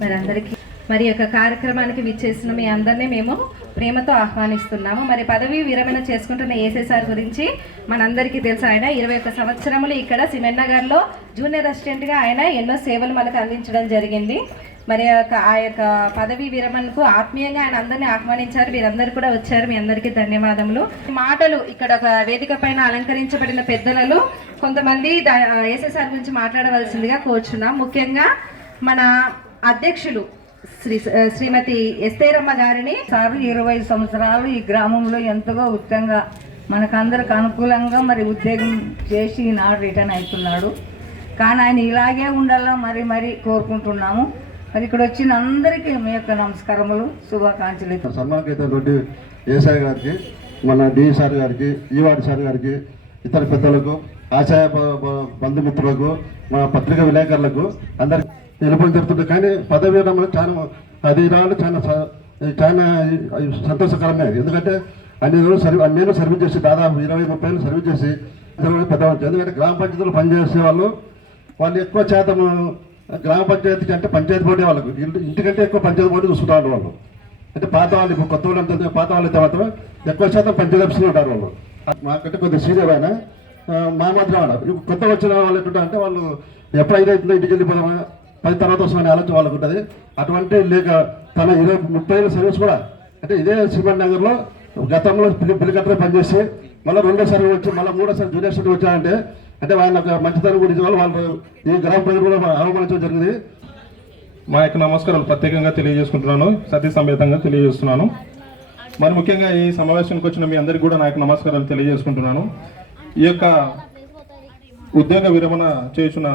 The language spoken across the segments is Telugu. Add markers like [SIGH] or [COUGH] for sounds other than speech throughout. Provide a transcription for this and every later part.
మరి అందరికీ మరి యొక్క కార్యక్రమానికి విచ్చేసిన మీ అందరినీ మేము ప్రేమతో ఆహ్వానిస్తున్నాము. మరి పదవి విరమణ చేసుకుంటున్న ఏసేసార్ గురించి మనందరికీ తెలుసు ఆయన? ఇరవై ఒక్క సంవత్సరములు ఇక్కడ సిమెంట్ నగర్లో జూనియర్ అసిస్టెంట్గా ఆయన ఎన్నో సేవలు మనకు అందించడం జరిగింది. మరి ఆ యొక్క ఆ యొక్క పదవి విరమణకు ఆత్మీయంగా ఆయన అందరినీ ఆహ్వానించారు. మీరందరూ కూడా వచ్చారు. మీ అందరికీ ధన్యవాదములు. మాటలు ఇక్కడ ఒక వేదిక పైన అలంకరించబడిన పెద్దలలో కొంతమంది ఏసీసార్ గురించి మాట్లాడవలసిందిగా కోరుచున్నాం. ముఖ్యంగా మన అధ్యక్షులు శ్రీ శ్రీమతి ఎస్తేరమ్మ గారిని. సార్లు ఇరవై సంవత్సరాలు ఈ గ్రామంలో ఎంతగా ఉత్తంగా మనకందరికి అనుకూలంగా మరి ఉద్యోగం చేసి ఈనాడు రిటర్న్ అవుతున్నాడు. కానీ ఆయన ఇలాగే ఉండాలా మరి మరి కోరుకుంటున్నాము. మరి ఇక్కడ వచ్చిన అందరికీ మీ యొక్క నమస్కారములు శుభాకాంక్షలు. సన్మానితటువంటి ఏసాయి గారికి మన డి సార్ గారికి ఈవాడి సార్ గారికి ఇతర పెద్దలకు ఆశయ బంధుమిత్రులకు మన పత్రిక విలేకరులకు అందరికి నిలుపులు జరుగుతుంది కానీ పదవి విరమణ చాలా అది రావడం చాలా చాలా సంతోషకరమే. ఎందుకంటే అన్ని రోజులు సర్వీ నేను సర్వీస్ చేసి దాదాపు ఇరవై ముప్పై ఏళ్ళు సర్వీస్ చేసి పెద్ద ఎందుకంటే గ్రామ పంచాయతీలో పనిచేసే వాళ్ళు వాళ్ళు ఎక్కువ శాతం గ్రామ పంచాయతీ అంటే పంచాయతీ బోర్డే వాళ్ళకు. ఇంటి- ఇంటికంటే ఎక్కువ పంచాయతీ బోర్డు చూసుకుంటారు వాళ్ళు. అంటే పాత వాళ్ళు ఇప్పుడు కొత్త వాళ్ళు అంతా పాత వాళ్ళు అయితే మాత్రం ఎక్కువ శాతం పంచాయతీ ఆఫీసులో ఉంటారు వాళ్ళు. మాకంటే కొద్దిగా సీనియర్ ఆయన. మా మాత్రం ఆడ. ఇప్పుడు కొత్త వచ్చిన వాళ్ళు ఎట్లా అంటే వాళ్ళు ఎప్పుడు ఐదైతుందో ఇంటికి వెళ్ళిపోదామా పది తర్వాత వస్తామని ఆలోచన వాళ్ళకు ఉంటుంది. అటువంటి లేక తన ఇరవై ముప్పై ఏళ్ళ సర్వీస్ కూడా అంటే ఇదే సిమెంట్ నగర్లో గతంలో బిల్లు బిల్లు కట్టరే పనిచేసి మళ్ళీ రెండోసారి వచ్చి మళ్ళీ మూడోసారి జూనియర్ స్టూడెంట్ వచ్చారంటే అంటే వాళ్ళ యొక్క మంచితనం గురించి వాళ్ళు వాళ్ళు ఈ గ్రామ ప్రజలు కూడా అవమానించడం జరిగింది. మా యొక్క నమస్కారాలు ప్రత్యేకంగా తెలియజేసుకుంటున్నాను సతీ సమేతంగా తెలియజేస్తున్నాను. మరి ముఖ్యంగా ఈ సమావేశానికి వచ్చిన మీ అందరికీ కూడా నా యొక్క నమస్కారాలు తెలియజేసుకుంటున్నాను. ఈ యొక్క ఉద్యోగ విరమణ చేసిన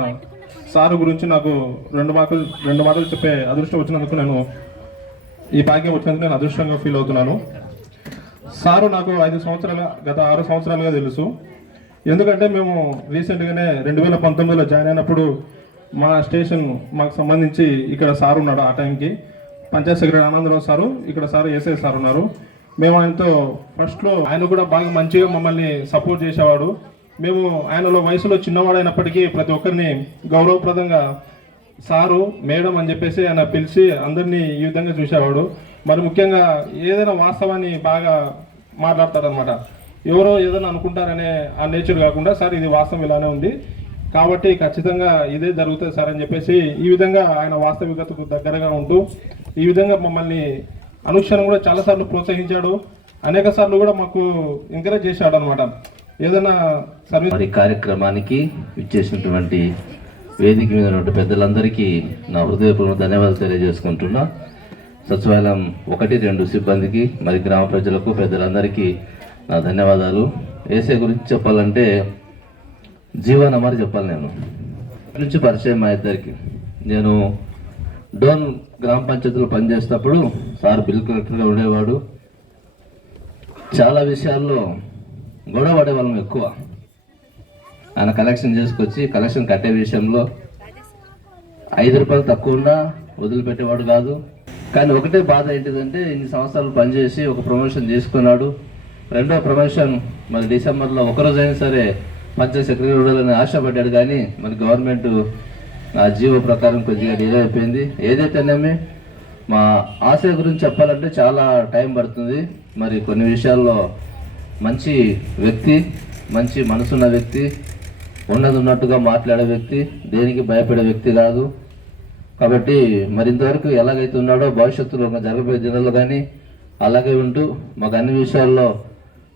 సారు గురించి నాకు రెండు మాటలు రెండు మాటలు చెప్పే అదృష్టం వచ్చినందుకు నేను ఈ భాగ్యం వచ్చినందుకు నేను అదృష్టంగా ఫీల్ అవుతున్నాను. సారు నాకు ఐదు సంవత్సరాల గత ఆరు సంవత్సరాలుగా తెలుసు. ఎందుకంటే మేము రీసెంట్గానే రెండు వేల పంతొమ్మిదిలో జాయిన్ అయినప్పుడు మా స్టేషన్ మాకు సంబంధించి ఇక్కడ సార్ ఉన్నాడు ఆ టైంకి. పంచాయత్ సెక్రటరీ ఆనందరావు సారు ఇక్కడ సార్ ఏసఐ సార్ ఉన్నారు. మేము ఆయనతో ఫస్ట్లో ఆయన కూడా బాగా మంచిగా మమ్మల్ని సపోర్ట్ చేసేవాడు. మేము ఆయనలో వయసులో చిన్నవాడైనప్పటికీ ప్రతి ఒక్కరిని గౌరవప్రదంగా సారు మేడం అని చెప్పేసి ఆయన పిలిచి అందరినీ ఈ విధంగా చూసేవాడు. మరి ముఖ్యంగా ఏదైనా వాస్తవాన్ని బాగా మాట్లాడతాడనమాట ఎవరో ఏదైనా అనుకుంటారనే ఆ నేచర్ కాకుండా సార్ ఇది వాస్తవం ఇలానే ఉంది. కాబట్టి ఖచ్చితంగా ఇదే జరుగుతుంది సార్ అని చెప్పేసి ఈ విధంగా ఆయన వాస్తవికతకు దగ్గరగా ఉంటూ ఈ విధంగా మమ్మల్ని అనుక్షణం కూడా చాలాసార్లు ప్రోత్సహించాడు. అనేక సార్లు కూడా మాకు ఎంకరేజ్ చేశాడు అనమాట ఏదైనా సర్వీస్ కార్యక్రమానికి ఇచ్చేసినటువంటి వేదిక మీద పెద్దలందరికీ నా హృదయపూర్వక ధన్యవాదాలు తెలియజేసుకుంటున్నా. సచివాలయం ఒకటి రెండు సిబ్బందికి మరి గ్రామ ప్రజలకు పెద్దలందరికీ నా ధన్యవాదాలు. ఏసే గురించి చెప్పాలంటే జీవన్ అమర్ చెప్పాలి నేను. నుంచి పరిచయం మా ఇద్దరికి. నేను డోన్ గ్రామ పంచాయతీలో పనిచేసేటప్పుడు సార్ బిల్ కలెక్టర్గా ఉండేవాడు. చాలా విషయాల్లో గొడవ పడేవాళ్ళం ఎక్కువ. ఆయన కలెక్షన్ చేసుకొచ్చి కలెక్షన్ కట్టే విషయంలో ఐదు రూపాయలు తక్కువ ఉన్నా వదిలిపెట్టేవాడు కాదు. కానీ ఒకటే బాధ ఏంటిదంటే ఇన్ని సంవత్సరాలు పనిచేసి ఒక ప్రమోషన్ తీసుకున్నాడు. రెండో ప్రమోషన్ మరి డిసెంబర్లో ఒకరోజైనా సరే పంచాయత్ సెక్రటరీ ఉండాలని ఆశపడ్డాడు కానీ మరి గవర్నమెంట్ నా జీవో ప్రకారం కొద్దిగా డిలే అయిపోయింది. ఏదైతేనేమి మా ఆశ గురించి చెప్పాలంటే చాలా టైం పడుతుంది. మరి కొన్ని విషయాల్లో మంచి వ్యక్తి మంచి మనసున్న వ్యక్తి ఉన్నది ఉన్నట్టుగా మాట్లాడే వ్యక్తి దేనికి భయపడే వ్యక్తి కాదు. కాబట్టి మరి ఇంతవరకు ఎలాగైతే ఉన్నాడో భవిష్యత్తులో జరగబోయే దినాల్లో కానీ అలాగే ఉంటూ మాకు అన్ని విషయాల్లో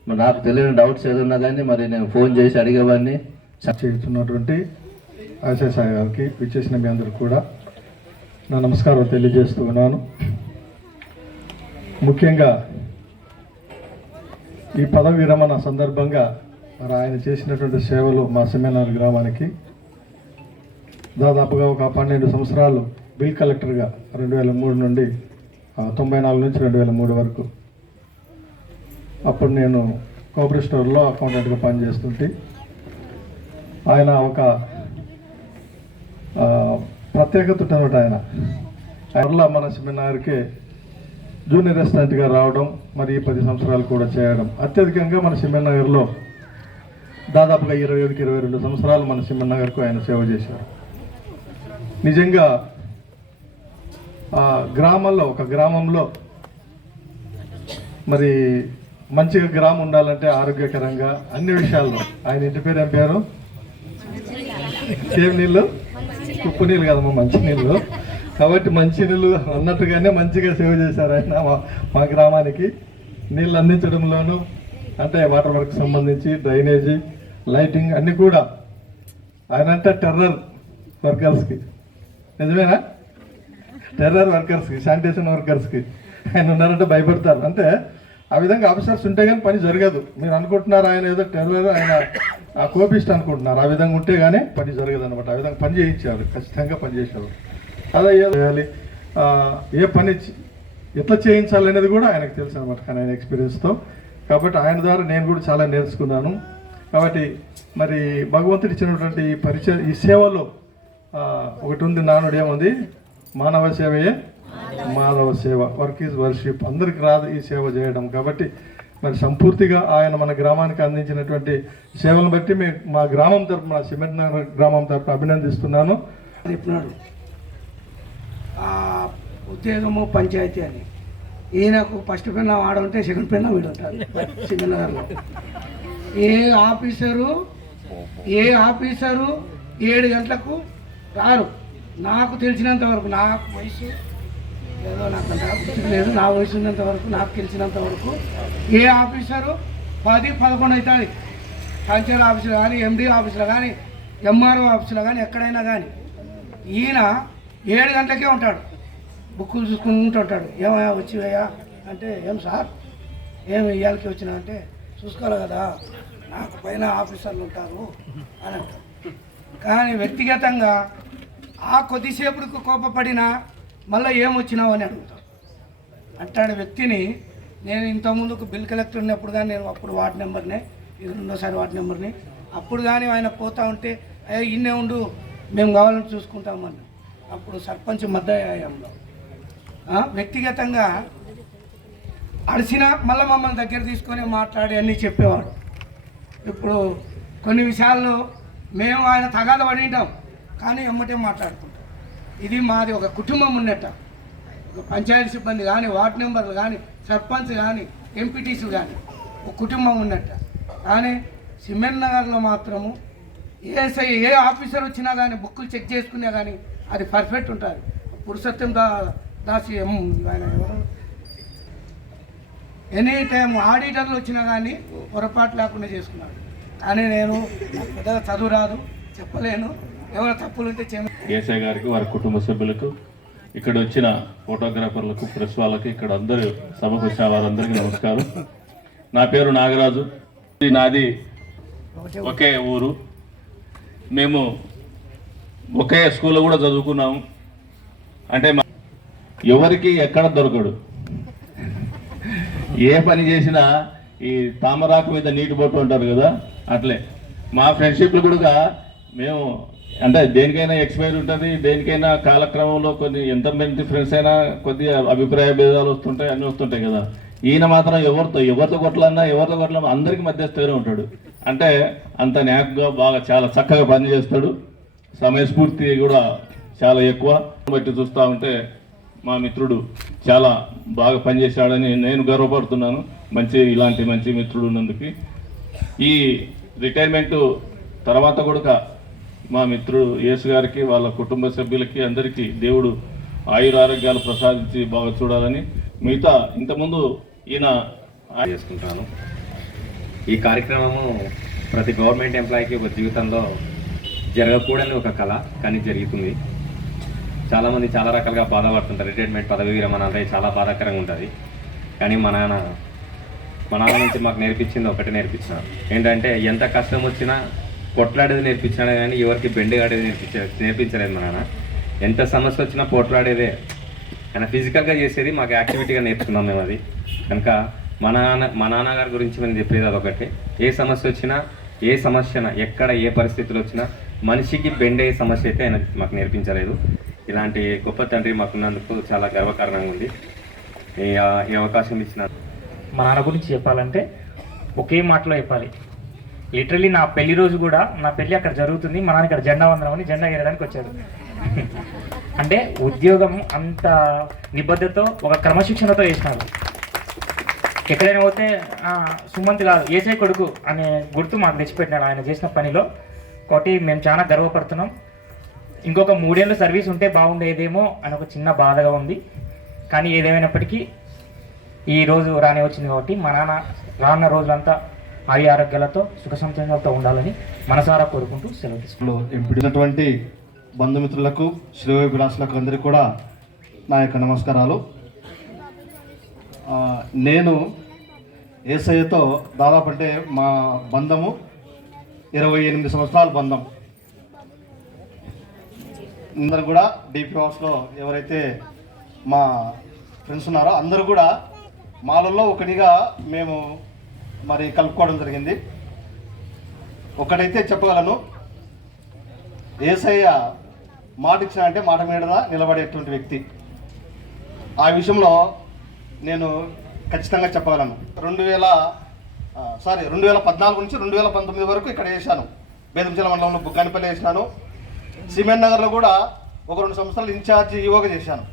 మరి నాకు తెలియని డౌట్స్ ఏదన్నా కానీ మరి నేను ఫోన్ చేసి అడిగేవాడిని. చేస్తున్నటువంటి ఆశా సాయి గారికి విచ్చేసిన మీ అందరికి కూడా నా నమస్కారం తెలియజేస్తూ ఉన్నాను. ముఖ్యంగా ఈ పదవి విరమణ సందర్భంగా మరి ఆయన చేసినటువంటి సేవలు మా సెమినార్ గ్రామానికి దాదాపుగా ఒక పన్నెండు సంవత్సరాలు బిల్ కలెక్టర్గా రెండు వేల మూడు నుండి తొంభై నాలుగు నుంచి రెండు వేల మూడు వరకు. అప్పుడు నేను కోఆపరేటివ్ స్టోర్లో అకౌంటెంట్గా పనిచేస్తుంటే ఆయన ఒక ప్రత్యేకత ఉన్నమాట ఆయన. మరలా మన సెమినార్కి జూనియర్ అసిస్టెంట్గా రావడం మరి పది సంవత్సరాలు కూడా చేయడం. అత్యధికంగా మన సిమెంట్ నగర్లో దాదాపుగా ఇరవై ఒకటి ఇరవై రెండు సంవత్సరాలు మన సిమెంట్ ఆయన సేవ చేశారు. నిజంగా ఆ గ్రామంలో ఒక గ్రామంలో మరి మంచిగా గ్రామం ఉండాలంటే ఆరోగ్యకరంగా అన్ని విషయాల్లో. ఆయన ఇంటి పేరు ఏం పేరు? ఏం నీళ్ళు? ఉప్పు నీళ్ళు కదమ్మా మంచి నీళ్ళు. కాబట్టి మంచి నీళ్ళు అన్నట్టుగానే మంచిగా సేవ చేశారు ఆయన మా మా గ్రామానికి. నీళ్ళు అందించడంలోనూ అంటే వాటర్ వర్క్ సంబంధించి డ్రైనేజీ లైటింగ్ అన్నీ కూడా. ఆయన అంటే టెర్రర్ వర్కర్స్కి. నిజమేనా? టెర్రర్ వర్కర్స్కి శానిటేషన్ వర్కర్స్కి. ఆయన ఉన్నారంటే భయపడతారు. అంటే ఆ విధంగా ఆఫీసర్స్ ఉంటే కానీ పని జరగదు. మీరు అనుకుంటున్నారు ఆయన ఏదో టెర్రర్ ఆయన ఆ కోపిస్ట్ అనుకుంటున్నారు. ఆ విధంగా ఉంటే కానీ పని జరగదు అనమాట ఆ విధంగా పని చేయించారు. ఖచ్చితంగా పని చేసేవారు అదే ఏదో చేయాలి. ఏ పని ఎట్లా చేయించాలి అనేది కూడా ఆయనకు తెలుసు అనమాట కానీ ఆయన ఎక్స్పీరియన్స్తో కాబట్టి ఆయన ద్వారా నేను కూడా చాలా నేర్చుకున్నాను. కాబట్టి మరి భగవంతుడు ఇచ్చినటువంటి ఈ పరిచయ ఈ సేవలో ఒకటి ఉంది నానుడు ఏముంది? మానవ సేవయే. మాధవ సేవ వర్క్ ఈజ్ వర్షిప్ అందరికి రాదు ఈ సేవ చేయడం. కాబట్టి మరి సంపూర్తిగా ఆయన మన గ్రామానికి అందించినటువంటి సేవలను బట్టి మీ మా గ్రామం తరపున సిమెంట్ నగర్ గ్రామం తరపున అభినందిస్తున్నాను. చెప్పినాడు. ఉద్యోగము పంచాయతీ అని. ఈయనకు ఫస్ట్ పెన్న వాడుంటే సెకండ్ పెన్న వీడు ఉంటాడు సింగనగర్లో ఏ ఆఫీసరు ఏ ఆఫీసరు ఏడు గంటలకు రారు. నాకు తెలిసినంత వరకు నాకు వయసు ఏదో నాకు అంత లేదు. నా వయసు ఉన్నంత వరకు నాకు తెలిసినంత వరకు. ఏ ఆఫీసరు? పది పదకొండు అవుతుంది. పంచాయతీ ఆఫీసులో కానీ ఎండి ఆఫీసులో కానీ ఎంఆర్ఓ ఆఫీసులో కానీ ఎక్కడైనా కానీ ఈయన ఏడు గంటలకే ఉంటాడు. బుక్కులు చూసుకుంటూ ఉంటాడు. ఏమయ్యా వచ్చివయ్యా? అంటే ఏం సార్? ఏమి ఇయ్యాలకి వచ్చినా అంటే చూసుకోవాలి కదా. నాకు పైన ఆఫీసర్లు ఉంటారు. అని అంటారు కానీ వ్యక్తిగతంగా ఆ కొద్దిసేపుడికి కోపపడినా మళ్ళీ ఏమొచ్చినావు అని అడుగుతాడు అంటాడు వ్యక్తిని నేను ఇంతకుముందుకు బిల్ కలెక్టర్ ఉన్నప్పుడు కానీ నేను అప్పుడు వార్డు నెంబర్నే ఇది రెండోసారి వార్డు నెంబర్ని అప్పుడు కానీ ఆయన పోతా ఉంటే అయ్యా ఇన్నే ఉండు మేము కావాలని చూసుకుంటామని అప్పుడు సర్పంచ్ మద్దయంలో వ్యక్తిగతంగా అడిసిన మళ్ళీ మమ్మల్ని దగ్గర తీసుకొని మాట్లాడి అన్నీ చెప్పేవాడు. ఇప్పుడు కొన్ని విషయాల్లో మేము ఆయన తగాద పడింటాం కానీ ఎమ్మటే మాట్లాడుతాం. ఇది మాది ఒక కుటుంబం ఉన్నట్ట. ఒక పంచాయతీ సిబ్బంది కానీ వార్డు మెంబర్లు కానీ సర్పంచ్ కానీ ఎంపీటీసీలు కానీ ఒక కుటుంబం ఉన్నట్ట. కానీ సిమెంట్ నగర్లో మాత్రము ఏఎస్ఐ ఏ ఆఫీసర్ వచ్చినా కానీ బుక్కులు చెక్ చేసుకున్నా కానీ అది పర్ఫెక్ట్ ఉంటుంది పురుషత్వం దా దాసి ఆయన ఎవరు? ఎనీ టైం ఆడిటర్లు వచ్చినా కానీ పొరపాటు లేకుండా చేసుకున్నాడు. కానీ నేను పెద్దగా చదువు రాదు చెప్పలేను. ఏమైనా తప్పులు ఉంటే ఏసఐ గారికి వారి కుటుంబ సభ్యులకు ఇక్కడ వచ్చిన ఫోటోగ్రాఫర్లకు ప్రెస్ వాళ్ళకి ఇక్కడ అందరూ సభకు వచ్చిన వారందరికీ నమస్కారం. నా పేరు నాగరాజు. నాది ఒకే ఊరు. మేము ఒకే స్కూల్లో కూడా చదువుకున్నాము. అంటే మా- ఎవరికి ఎక్కడ దొరకడు. ఏ పని చేసినా ఈ తామరాకు మీద నీటి బొట్టు ఉంటారు కదా అట్లే. మా ఫ్రెండ్షిప్లు కూడా మేము అంటే దేనికైనా ఎక్స్పైర్ ఉంటుంది దేనికైనా కాలక్రమంలో కొన్ని ఎంతమంది ఫ్రెండ్స్ అయినా కొద్దిగా అభిప్రాయ భేదాలు వస్తుంటాయి అన్నీ వస్తుంటాయి కదా. ఈయన మాత్రం ఎవరితో ఎవరితో కొట్లన్నా ఎవరితో కొట్లన్నా అందరికి మధ్యస్థనే ఉంటాడు. అంటే అంత న్యాక్గా బాగా చాలా చక్కగా పనిచేస్తాడు. సమయస్ఫూర్తి కూడా చాలా ఎక్కువ. బట్టి చూస్తూ ఉంటే మా మిత్రుడు చాలా బాగా పనిచేశాడని నేను గర్వపడుతున్నాను. మంచి ఇలాంటి మంచి మిత్రుడు ఉన్నందుకు. ఈ రిటైర్మెంటు తర్వాత కూడా మా మిత్రుడు యేసు గారికి వాళ్ళ కుటుంబ సభ్యులకి అందరికీ దేవుడు ఆయుర ఆరోగ్యాలు ప్రసాదించి బాగా చూడాలని మిగతా ఇంతకుముందు ఈయన చేసుకుంటాను. ఈ కార్యక్రమము ప్రతి గవర్నమెంట్ ఎంప్లాయీకి ఒక జీవితంలో జరగకూడని ఒక కళ కానీ జరుగుతుంది. చాలామంది చాలా రకాలుగా బాధపడుతుంటారు. రిటైర్మెంట్ పదవి విరమణ అంటే చాలా బాధాకరంగా ఉంటుంది. కానీ మా నాన్న మా నాన్న నుంచి మాకు నేర్పించింది ఒకటి నేర్పించిన. ఏంటంటే ఎంత కష్టం వచ్చినా కొట్లాడేది నేర్పించాడు కానీ ఎవరికి బెండగాడేది నేర్పించ నేర్పించలేదు మా నాన్న. ఎంత సమస్య వచ్చినా పోట్లాడేదే. ఆయన ఫిజికల్గా చేసేది మాకు యాక్టివిటీగా నేర్చుకున్నాం మేము అది. కనుక మా నాన్న మా నాన్నగారి గురించి మేము చెప్పేది అదొకటి. ఏ సమస్య వచ్చినా ఏ సమస్యన ఎక్కడ ఏ పరిస్థితులు వచ్చినా మనిషికి బెండే సమస్య అయితే ఆయన మాకు నేర్పించలేదు. ఇలాంటి గొప్ప తండ్రి మాకున్నందుకు చాలా గర్వకారణంగా ఉంది. ఈ అవకాశం ఇచ్చిన మా నాన్న గురించి చెప్పాలంటే ఒకే మాటలో చెప్పాలి. లిటరలీ నా పెళ్ళి రోజు కూడా నా పెళ్ళి అక్కడ జరుగుతుంది. మా నాన్న ఇక్కడ జెండా వందనం అని జెండా ఎగరడానికి వచ్చారు. [LAUGHS] అంటే ఉద్యోగం అంత నిబద్ధతతో ఒక క్రమశిక్షణతో చేసినాడు ఎక్కడైనా పోతే సుమంత్ కాదు ఏసై కొడుకు అనే గుర్తు మాకు తెచ్చిపెట్టినాడు ఆయన చేసిన పనిలో. కాబట్టి మేము చాలా గర్వపడుతున్నాం. ఇంకొక మూడేళ్ళు సర్వీస్ ఉంటే బాగుండేదేమో అని ఒక చిన్న బాధగా ఉంది. కానీ ఏదేమైనప్పటికీ ఈ రోజు రాని వచ్చింది కాబట్టి మా నాన్న రానున్న రోజులంతా ఆయు ఆరోగ్యాలతో సుఖ సంతోషాలతో ఉండాలని మనసారా కోరుకుంటూ సెలవు తీసుకుంటాను లో బంధుమిత్రులకు బంధుమిత్రులకు శ్రేయోభిలాషులకు అందరికీ కూడా నా యొక్క నమస్కారాలు. నేను ఏసఐతో దాదాపు అంటే మా బంధము ఇరవై ఎనిమిది సంవత్సరాల బంధం. అందరు కూడా డిపి హౌస్లో ఎవరైతే మా ఫ్రెండ్స్ ఉన్నారో అందరూ కూడా మాలలో ఒకటిగా మేము మరి కలుపుకోవడం జరిగింది. ఒకటైతే చెప్పగలను ఏసయ్య మాట ఇచ్చిన అంటే మాట మీద నిలబడేటువంటి వ్యక్తి. ఆ విషయంలో నేను ఖచ్చితంగా చెప్పగలను. రెండు వేల సారీ రెండు వేల పద్నాలుగు నుంచి రెండు వేల పంతొమ్మిది వరకు ఇక్కడ వేసాను బేదంచల మండలంలో బుగ్గానిపల్లి వేసినాను. సిమెంట్ నగర్లో కూడా ఒక రెండు సంవత్సరాలు ఇన్ఛార్జ్ ఈవోగా చేశాను.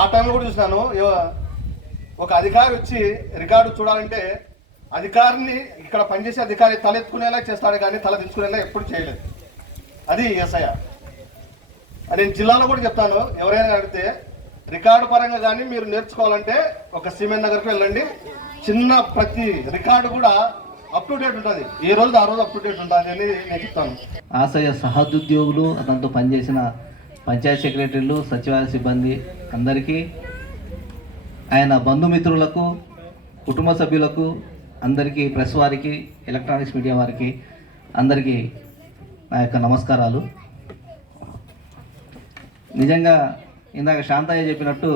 ఆ టైంలో కూడా చూసినాను ఒక అధికారి వచ్చి రికార్డు చూడాలంటే అధికారిని ఇక్కడ పనిచేసే అధికారి తలెత్తుకునేలా చేస్తాడు కానీ తల దించుకునేలా ఎప్పుడు చేయలేదు. అది ఎస్ఐ నేను జిల్లాలో కూడా చెప్తాను ఎవరైనా అడిగితే రికార్డు పరంగా కానీ మీరు నేర్చుకోవాలంటే ఒక సిమెంట్ నగర్కి వెళ్ళండి. చిన్న ప్రతి రికార్డు కూడా అప్ టు డేట్ ఉంటుంది. ఏ రోజు ఆ రోజు అప్ టు డేట్ ఉంటుంది అని నేను చెప్తాను. ఆశయ సహోద్యోగులు అతనితో పనిచేసిన పంచాయత్ సెక్రటరీలు సచివాలయ సిబ్బంది అందరికీ ఆయన బంధుమిత్రులకు కుటుంబ సభ్యులకు అందరికీ ప్రెస్ వారికి ఎలక్ట్రానిక్స్ మీడియా వారికి అందరికీ నా యొక్క నమస్కారాలు. నిజంగా ఇందాక శాంతయ్య చెప్పినట్టు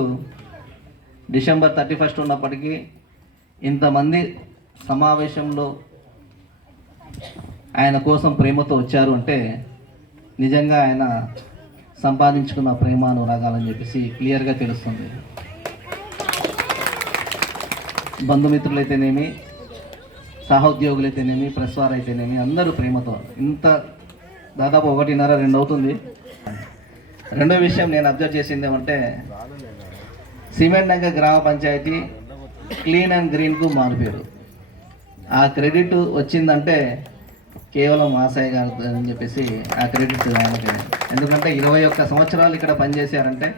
డిసెంబర్ థర్టీ ఫస్ట్ ఉన్నప్పటికీ ఇంతమంది సమావేశంలో ఆయన కోసం ప్రేమతో వచ్చారు అంటే నిజంగా ఆయన సంపాదించుకున్న ప్రేమ అనురాగాలని చెప్పేసి క్లియర్గా తెలుస్తుంది. బంధుమిత్రులైతేనేమి సహోద్యోగులైతేనేమి ప్రెస్ వారు అయితేనేమి అందరూ ప్రేమతో. ఇంత దాదాపు ఒకటిన్నర రెండు అవుతుంది రెండో విషయం నేను అబ్జర్వ్ చేసింది ఏమంటే సిమెంట్ నగర్ గ్రామ పంచాయతీ క్లీన్ అండ్ గ్రీన్కు మారిపోయారు ఆ క్రెడిట్ వచ్చిందంటే కేవలం ఆశయ గారు అని చెప్పేసి ఆ క్రెడిట్ ఆయనకి. ఎందుకంటే ఇరవై ఒక్క సంవత్సరాలు ఇక్కడ పనిచేశారంటే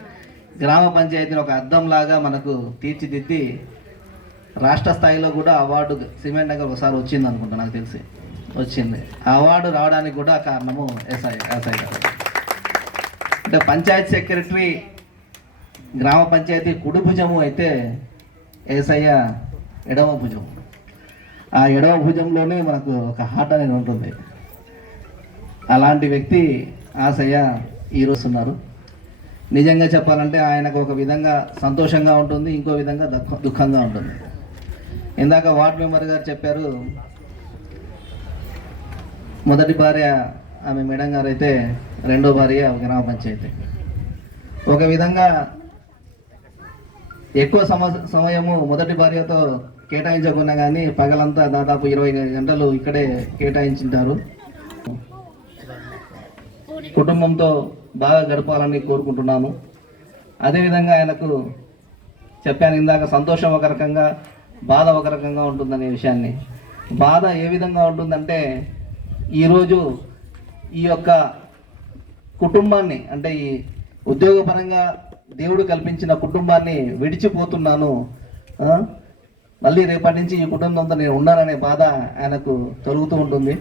గ్రామ పంచాయతీని ఒక అద్దంలాగా మనకు తీర్చిదిద్ది రాష్ట్ర స్థాయిలో కూడా అవార్డు సిమెంట్ నగర్ ఒకసారి వచ్చింది అనుకుంటా నాకు తెలిసి. వచ్చింది. అవార్డు రావడానికి కూడా కారణము ఎస్ఐ ఎస్ఐ గారు. అంటే పంచాయత్ సెక్రటరీ గ్రామ పంచాయతీ కుడి భుజము అయితే ఏసయ్య ఎడమ భుజం. ఆ ఎడమ భుజంలోనే మనకు ఒక హార్ట్ అనేది ఉంటుంది. అలాంటి వ్యక్తి ఆశయ్య ఈరోజు ఉన్నారు. నిజంగా చెప్పాలంటే ఆయనకు ఒక విధంగా సంతోషంగా ఉంటుంది ఇంకో విధంగా దుఃఖంగా ఉంటుంది. ఇందాక వార్డ్ మెంబర్ గారు చెప్పారు మొదటి భార్య ఆమె మేడం గారు అయితే రెండో భార్య గ్రామ పంచాయతీ. ఒక విధంగా ఎక్కువ సమ సమయము మొదటి భార్యతో కేటాయించకుండా కానీ పగలంతా దాదాపు ఇరవై గంటలు ఇక్కడే కేటాయించుంటారు. కుటుంబంతో బాగా గడపాలని కోరుకుంటున్నాను అదేవిధంగా ఆయనకు చెప్పాను ఇందాక సంతోషం ఒక రకంగా బాధ ఒక రకంగా ఉంటుందనే విషయాన్ని. బాధ ఏ విధంగా ఉంటుందంటే ఈరోజు ఈ యొక్క కుటుంబాన్ని అంటే ఈ ఉద్యోగపరంగా దేవుడు కల్పించిన కుటుంబాన్ని విడిచిపోతున్నాను. మళ్ళీ రేపటి నుంచి ఈ కుటుంబంతో నేను ఉన్నాననే బాధ ఆయనకు తొలుగుతూ ఉంటుంది.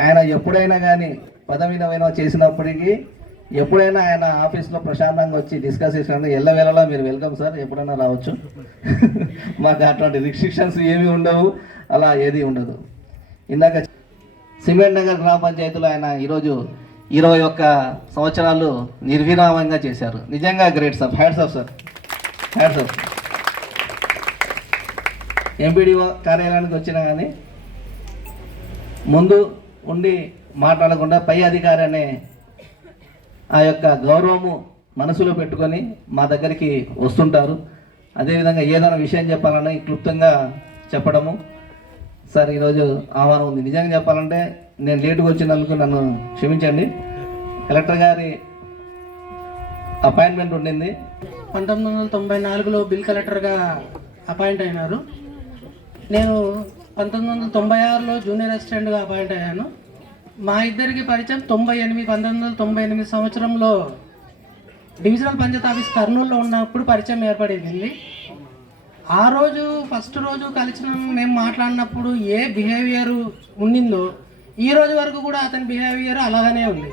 ఆయన ఎప్పుడైనా కానీ పదవీనమైన చేసినప్పటికీ ఎప్పుడైనా ఆయన ఆఫీస్లో ప్రశాంతంగా వచ్చి డిస్కస్ చేసినా ఎల్లవేళలా మీరు వెల్కమ్ సార్ ఎప్పుడైనా రావచ్చు. [LAUGHS] మాకు అటువంటి రిస్ట్రిక్షన్స్ ఏమీ ఉండవు అలా ఏది ఉండదు. ఇందాక సిమెంట్ నగర్ గ్రామ పంచాయతీలో ఆయన ఈరోజు ఇరవై ఒక్క సంవత్సరాలు నిర్విరామంగా చేశారు. నిజంగా great sir hats off sir hats off MPDO కార్యాలయానికి వచ్చినా కానీ ముందు ఉండి మాట్లాడకుండా పై అధికారి అనే ఆ యొక్క గౌరవము మనసులో పెట్టుకొని మా దగ్గరికి వస్తుంటారు. అదేవిధంగా ఏదైనా విషయం చెప్పాలని క్లుప్తంగా చెప్పడము. సార్ ఈరోజు ఆహ్వానం ఉంది. నిజంగా చెప్పాలంటే నేను లేటుగా వచ్చినందుకు నన్ను క్షమించండి. కలెక్టర్ గారి అపాయింట్మెంట్ ఉండింది. పంతొమ్మిది వందల తొంభై నాలుగులో బిల్ కలెక్టర్గా అపాయింట్ అయినారు. నేను పంతొమ్మిది వందల తొంభై ఆరులో జూనియర్ అసిస్టెంట్గా అపాయింట్ అయ్యాను. మా ఇద్దరికి పరిచయం తొంభై ఎనిమిది పంతొమ్మిది వందల తొంభై ఎనిమిది సంవత్సరంలో డివిజనల్ పంచాయత్ ఆఫీస్ కర్నూలులో ఉన్నప్పుడు పరిచయం ఏర్పడింది ఆ రోజు ఫస్ట్ రోజు కలిసిన మేము మాట్లాడినప్పుడు ఏ బిహేవియర్ ఉండిందో ఈ రోజు వరకు కూడా అతని బిహేవియర్ అలాగనే ఉంది.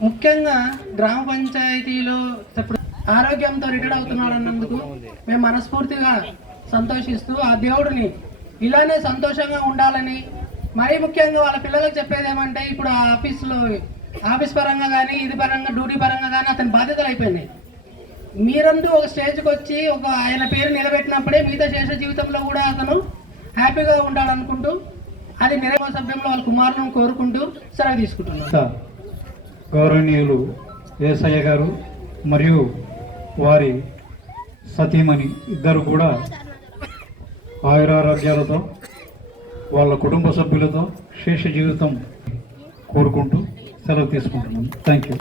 ముఖ్యంగా గ్రామ పంచాయతీలో ఇప్పుడు ఆరోగ్యంతో రిటైర్ అవుతున్నాడు అన్నందుకు మేము మనస్ఫూర్తిగా సంతోషిస్తూ ఆ దేవుడిని ఇలానే సంతోషంగా ఉండాలని మరీ ముఖ్యంగా వాళ్ళ పిల్లలకు చెప్పేది ఏమంటే ఇప్పుడు ఆ ఆఫీస్లో ఆఫీస్ పరంగా కానీ ఇది పరంగా డ్యూటీ పరంగా కానీ అతని బాధ్యతలు అయిపోయినాయి. మీరందరూ ఒక స్టేజ్కి వచ్చి ఒక ఆయన పేరు నిలబెట్టినప్పుడే మిగతా చేసే జీవితంలో కూడా అతను హ్యాపీగా ఉండాలనుకుంటూ అది నిరమ సభ్యంలో వాళ్ళ కుమారులను కోరుకుంటూ సెలవు తీసుకుంటున్నాను గౌరవనీయులు ఏసయ్య గారు మరియు వారి సతీమణి ఇద్దరు కూడా ఆయురారోగ్యాలతో వాళ్ళ కుటుంబ సభ్యులతో శేష జీవితం కోరుకుంటూ సెలవు తీసుకుంటున్నాను. థ్యాంక్ యూ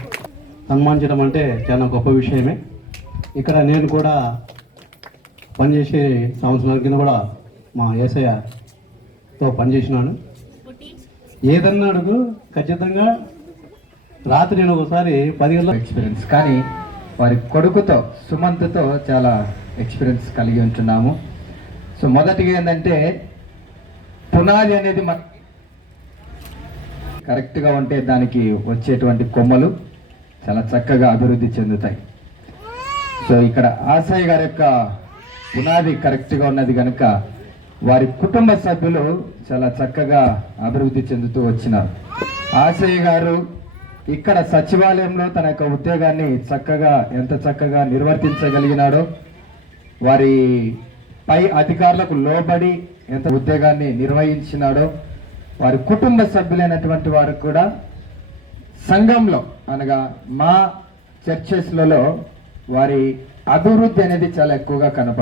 సన్మానించడం అంటే చాలా గొప్ప విషయమే. ఇక్కడ నేను కూడా పనిచేసే సంవత్సరాల కింద కూడా మా ఏసయ్యతో పనిచేసినాను. ఏదన్నా అడుగు ఖచ్చితంగా రాత్రి నేను ఒకసారి పది గంటల ఎక్స్పీరియన్స్ కానీ వారి కొడుకుతో సుమంత్తో చాలా ఎక్స్పీరియన్స్ కలిగి ఉంటున్నాము. సో మొదటిగా ఏంటంటే పునాది అనేది మన కరెక్ట్గా ఉంటే దానికి వచ్చేటువంటి కొమ్మలు చాలా చక్కగా అభివృద్ధి చెందుతాయి. సో ఇక్కడ ఆశయ గారి యొక్క పునాది కరెక్ట్గా ఉన్నది కనుక వారి కుటుంబ సభ్యులు చాలా చక్కగా అభివృద్ధి చెందుతూ వచ్చినారు. ఆశయ గారు ఇక్కడ సచివాలయంలో తన యొక్క ఉద్యోగాన్ని చక్కగా ఎంత చక్కగా నిర్వర్తించగలిగినాడో వారి పై అధికారులకు లోబడి ఎంత ఉద్యోగాన్ని నిర్వహించినాడో వారి కుటుంబ సభ్యులైనటువంటి వారు కూడా సంఘంలో అనగా మా చర్చెస్లలో వారి అభివృద్ధి అనేది చాలా ఎక్కువగా కనపడుతుంది